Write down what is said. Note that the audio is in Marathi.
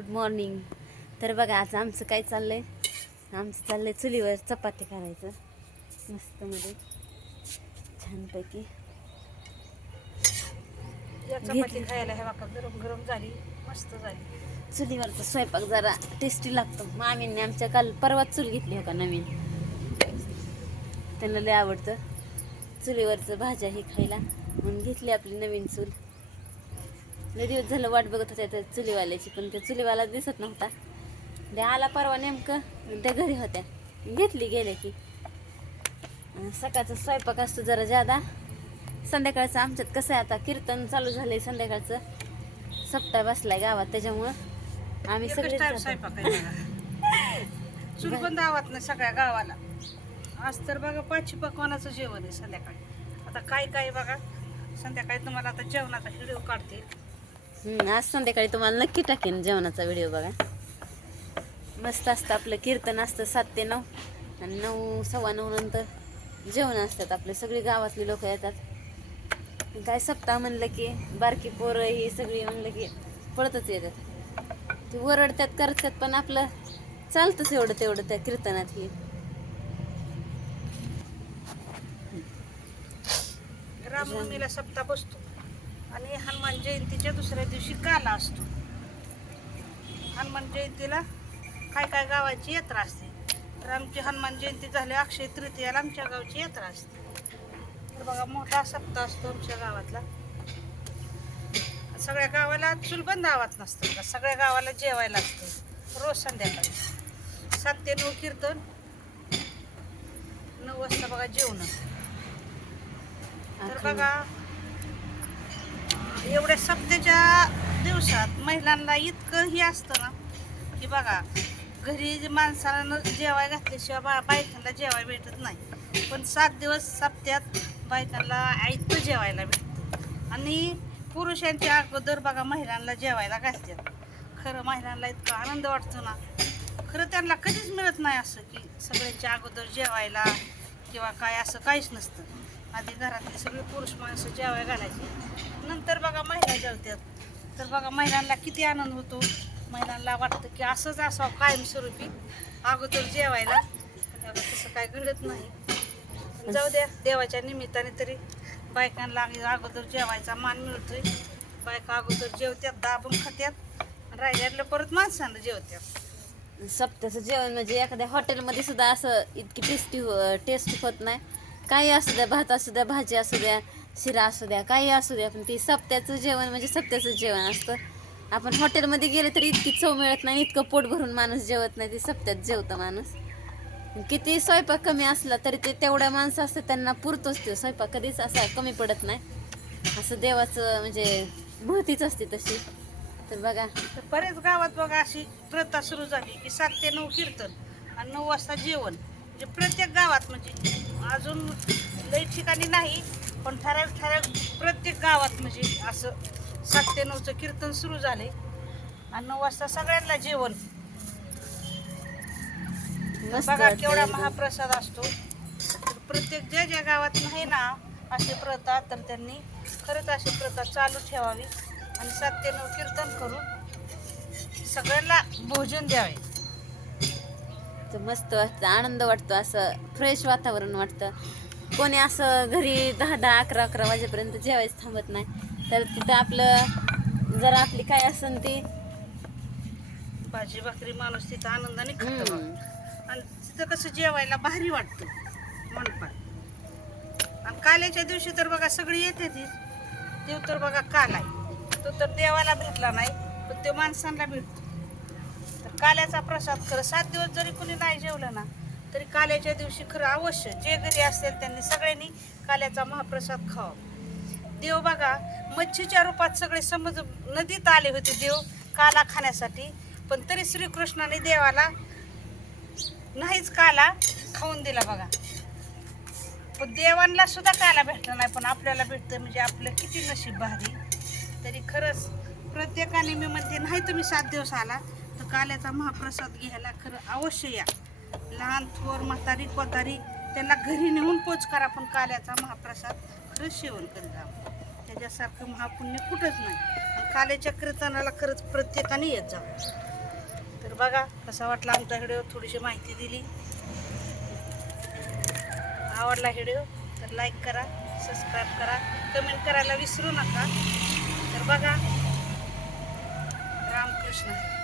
Good morning. तर बघा आज आमचं काय चाललंय? आमचं चाललंय चुलीवर चपाती करायचं. मस्त मध्ये. छानपैकी. या चपाती खायला हे बघा गरम गरम झाली मस्त झाली. चुलीवरचा स्वयंपाक जरा टेस्टी लागतो. मामींनी आमच्या काल परवाच चूल घेतली हो का नवीन? त्यांना लय आवडतं. चुलीवरचं भाज्या ही खायला. म्हणून घेतली आपली नवीन चूल. लय दिवस झालं वाट बघत होत्या त्या चुलीवाल्याची पण त्या चुलीवाला दिसत नव्हता. ते आला परवा नेमकं त्या घरी होत्या. घेतली गेले की सकाळचा स्वयंपाक असतो जरा जादा संध्याकाळचं आमच्यात कसं आहे आता कीर्तन चालू झालंय संध्याकाळचं. सप्ताह बसलाय गावात त्याच्यामुळं आम्ही सगळे आहे. चूल पण दावात नाही सगळ्या गावाला. आज तर बघा पाचशे पकवानाचं जेवण आहे संध्याकाळी. आता काय काय बघा. संध्याकाळी तुम्हाला आता जेवणाचा व्हिडिओ काढते. हम्म, आज संध्याकाळी तुम्हाला नक्की टाकेन जेवणाचा व्हिडिओ बघा. मस्त असतं आपलं कीर्तन असतं सात ते नऊ. आणि नऊ सव्वा नऊ नंतर जेवण असतात आपले सगळी गावातली लोक येतात. काय सप्ताह म्हणलं की बारकी पोरं ही सगळी म्हणलं की पळतच येतात. ते ओरडतात करतात पण आपलं चालतंच एवढं तेवढं त्या कीर्तनात ही. रामनवमीला सप्ताह बसतो. आणि हनुमान जयंतीच्या दुसऱ्या दिवशी काला असतो. हनुमान जयंतीला काय काय गावाची यात्रा असते? तर आमची हनुमान जयंती झाली अक्षय तृतीयाला आमच्या गावची यात्रा असते. तर बघा मोठा सप्ताह असतो आमच्या गावातला. सगळ्या गावाला चुलबंद आवाज नसतं. का सगळ्या गावाला जेवायला असतं. रोज संध्याकाळी. सात ते नऊ कीर्तन. नऊ वाजता बघा जेवण तर बघा एवढ्या सप्त्याच्या दिवसात महिलांना इतकं हे असतं ना की बघा घरी जे माणसाला जेवाय घातल्याशिवाय बा बायकांना जेवाय भेटत नाही. पण सात दिवस सप्त्यात बायकांना ऐकतं जेवायला भेटतं. आणि पुरुषांच्या अगोदर बघा महिलांना जेवायला घालतात. खरं महिलांना इतका आनंद वाटतो ना. खरं त्यांना कधीच मिळत नाही असं की सगळ्यांच्या अगोदर जेवायला किंवा काय असं काहीच नसतं. आधी घरातले सगळे पुरुष माणसं जेवाय घालायचे. नंतर बघा महिला जेवतात. तर बघा महिलांना किती आनंद होतो. महिलांना वाटतं की असंच असावं कायमस्वरूपी अगोदर जेवायला. तसं काय घडत नाही. जाऊ द्या देवाच्या निमित्ताने तरी बायकांना अगोदर जेवायचा मान मिळतोय. बायका अगोदर जेवत्यात दाबून खात्यात. राहिल्याला परत माणसांना जेवत्यात सप्त्याचं जेवण म्हणजे एखाद्या हॉटेलमध्ये सुद्धा असं इतकी टेस्टी टेस्ट होत नाही. काही असू द्या भात असू द्या भाजी असू द्या शिरा असू द्या काही असू द्या पण ती सप्त्याचं जेवण म्हणजे सप्त्याचं जेवण असतं. आपण हॉटेलमध्ये गेले तरी इतकी चव मिळत नाही इतकं पोट भरून माणूस जेवत नाही ते सप्त्यात जेवतं माणूस. किती स्वयंपाक कमी असला तरी ते तेवढ्या माणसं असतात त्यांना पुरतोच ते स्वयंपाक कधीच असा कमी पडत नाही. असं देवाचं म्हणजे महतीच असते तशी. तर बघा. बरेच गावात बघा अशी प्रथा सुरू झाली की सात ते नऊ कीर्तन आणि नऊ वाजता जेवण. म्हणजे प्रत्येक गावात म्हणजे अजून लई ठिकाणी नाही पण ठराविक ठराविक प्रत्येक गावात म्हणजे असं सात ते नऊचं कीर्तन सुरू झाले. आणि नऊ वाजता सगळ्यांना जेवण. बघा केवढा. महाप्रसाद असतो. तर प्रत्येक ज्या ज्या गावात नाही ना अशी प्रथा तर त्यांनी खरंच अशी प्रथा चालू ठेवावी आणि सात ते नऊ कीर्तन करून सगळ्यांना भोजन द्यावे. तर मस्त वाटतं आनंद वाटतो असं फ्रेश वातावरण वाटतं. कोणी असं घरी दहा दहा अकरा अकरा वाजेपर्यंत जेवायचं थांबत नाही. तर तिथं आपलं जरा आपली काय असन ती भाजी भाकरी माणूस तिथं आनंदाने खातो. आणि तिथं कसं जेवायला भारी वाटतं. मनपात. आणि काल्याच्या दिवशी तर बघा सगळी येते ती. देव तर बघा काल आहे. तो तर देवाला भेटला नाही पण तो माणसांना भेटतो. काल्याचा प्रसाद खरं सात दिवस जरी कुणी नाही जेवलं ना तरी काल्याच्या दिवशी खरं अवश्य जे घरी असेल त्यांनी सगळ्यांनी काल्याचा महाप्रसाद खावा. देव बघा मच्छीच्या रूपात सगळे समज नदीत आले होते देव काला खाण्यासाठी. पण तरी श्रीकृष्णाने देवाला नाहीच काला खाऊन दिला बघा. पण देवांना सुद्धा काला भेटला नाही पण आपल्याला भेटतं म्हणजे आपलं किती नशीब भारी. तरी खरंच प्रत्येकाने मी म्हणते नाही तुम्ही सात दिवस आला काल्याचा महाप्रसाद घ्यायला खरं अवश्य या. लहान थोर म्हातारी कोतारी त्यांना घरी नेऊन पोच करा पण काल्याचा महाप्रसाद खरंच सेवन करीत जावं त्याच्यासारखं महापुण्य कुठंच नाही. आणि काल्याच्या कीर्तनाला खरंच प्रत्येकाने येत जावं तर बघा कसा वाटला आमचा व्हिडिओ? थोडीशी माहिती दिली. आवडला व्हिडिओ तर लाईक करा सबस्क्राईब करा कमेंट करायला विसरू नका. तर बघा रामकृष्ण.